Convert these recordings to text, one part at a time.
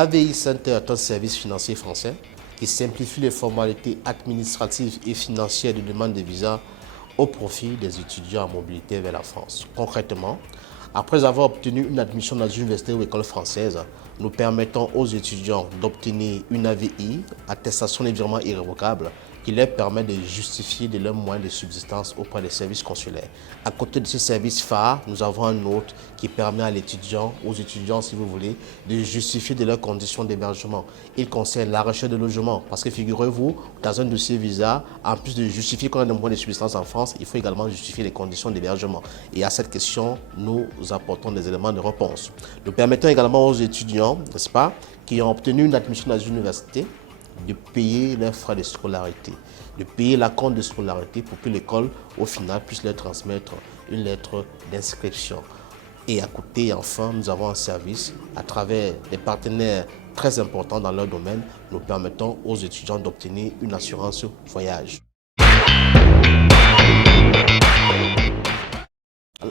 AVI Center est un service financier français qui simplifie les formalités administratives et financières de demande de visa au profit des étudiants en mobilité vers la France. Concrètement, après avoir obtenu une admission dans une université ou école française, nous permettons aux étudiants d'obtenir une AVI, attestation de virement irrévocable, qui leur permet de justifier de leurs moyens de subsistance auprès des services consulaires. À côté de ce service phare, nous avons un autre qui permet à l'étudiant, aux étudiants si vous voulez, de justifier de leurs conditions d'hébergement. Il concerne la recherche de logement, parce que figurez-vous, dans un dossier visa, en plus de justifier qu'on a des moyens de subsistance en France, il faut également justifier les conditions d'hébergement. Et à cette question, nous apportons des éléments de réponse. Nous permettons également aux étudiants, n'est-ce pas, qui ont obtenu une admission dans une université, de payer leurs frais de scolarité, de payer la compte de scolarité pour que l'école, au final, puisse leur transmettre une lettre d'inscription. Et à côté, enfin, nous avons un service à travers des partenaires très importants dans leur domaine. Nous permettons aux étudiants d'obtenir une assurance voyage.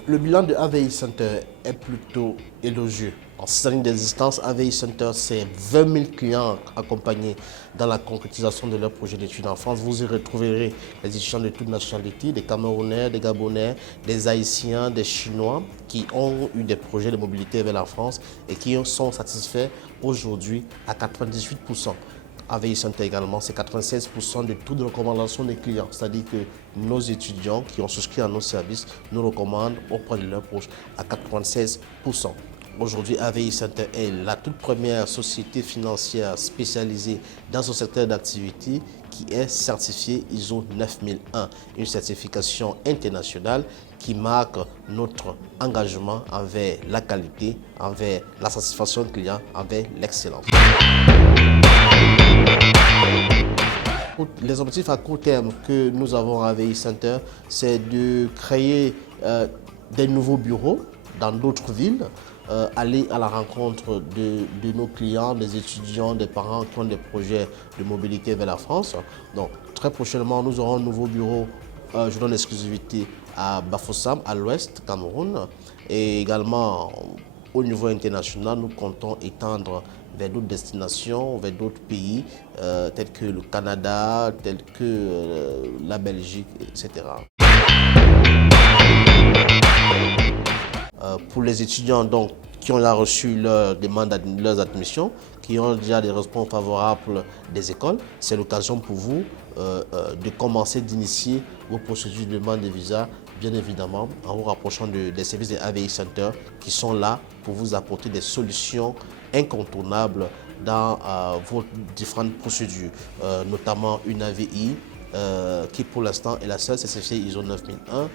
Le bilan de AVI Center est plutôt élogieux. En 6 années d'existence, AVI Center, c'est 20 000 clients accompagnés dans la concrétisation de leurs projets d'études en France. Vous y retrouverez les étudiants de toutes nationalités, des Camerounais, des Gabonais, des Haïtiens, des Chinois qui ont eu des projets de mobilité vers la France et qui sont satisfaits aujourd'hui à 98%. AVI Center également, c'est 96% de toutes les recommandations des clients. C'est-à-dire que nos étudiants qui ont souscrit à nos services nous recommandent auprès de leurs proches à 96%. Aujourd'hui, AVI Center est la toute première société financière spécialisée dans son secteur d'activité qui est certifiée ISO 9001, une certification internationale qui marque notre engagement envers la qualité, envers la satisfaction client, envers l'excellence. Les objectifs à court terme que nous avons à AVI Center, c'est de créer des nouveaux bureaux dans d'autres villes, aller à la rencontre de nos clients, des étudiants, des parents qui ont des projets de mobilité vers la France. Donc très prochainement, nous aurons un nouveau bureau, je donne l'exclusivité à Bafoussam, à l'ouest, Cameroun, et également au niveau international, nous comptons étendre vers d'autres destinations, vers d'autres pays, tels que le Canada, tels que la Belgique, etc. Pour les étudiants donc, qui ont déjà reçu leur demande leurs admissions, qui ont déjà des réponses favorables des écoles, c'est l'occasion pour vous de commencer, d'initier vos procédures de demande de visa, bien évidemment, en vous rapprochant des services de AVI Center qui sont là pour vous apporter des solutions incontournables dans vos différentes procédures, notamment une AVI qui pour l'instant est la seule certifiée ISO 9001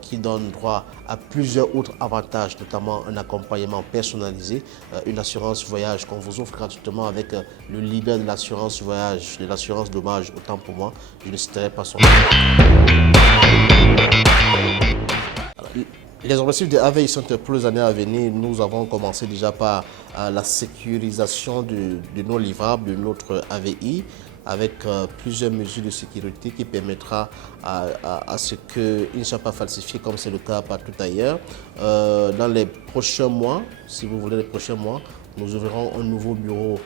qui donne droit à plusieurs autres avantages, notamment un accompagnement personnalisé, une assurance voyage qu'on vous offre gratuitement avec le leader de l'assurance voyage, de l'assurance dommage, autant pour moi, je ne citerai pas son nom. Les objectifs de AVI Center pour les années à venir, nous avons commencé déjà par la sécurisation de nos livrables, de notre AVI, avec plusieurs mesures de sécurité qui permettra à ce qu'il ne soit pas falsifié comme c'est le cas partout ailleurs. Dans les prochains mois, si vous voulez les prochains mois, nous ouvrirons un nouveau bureau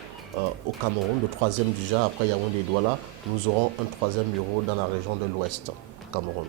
au Cameroun, le troisième du genre, après Yaoundé et Douala. Nous aurons un troisième bureau dans la région de l'Ouest, Cameroun.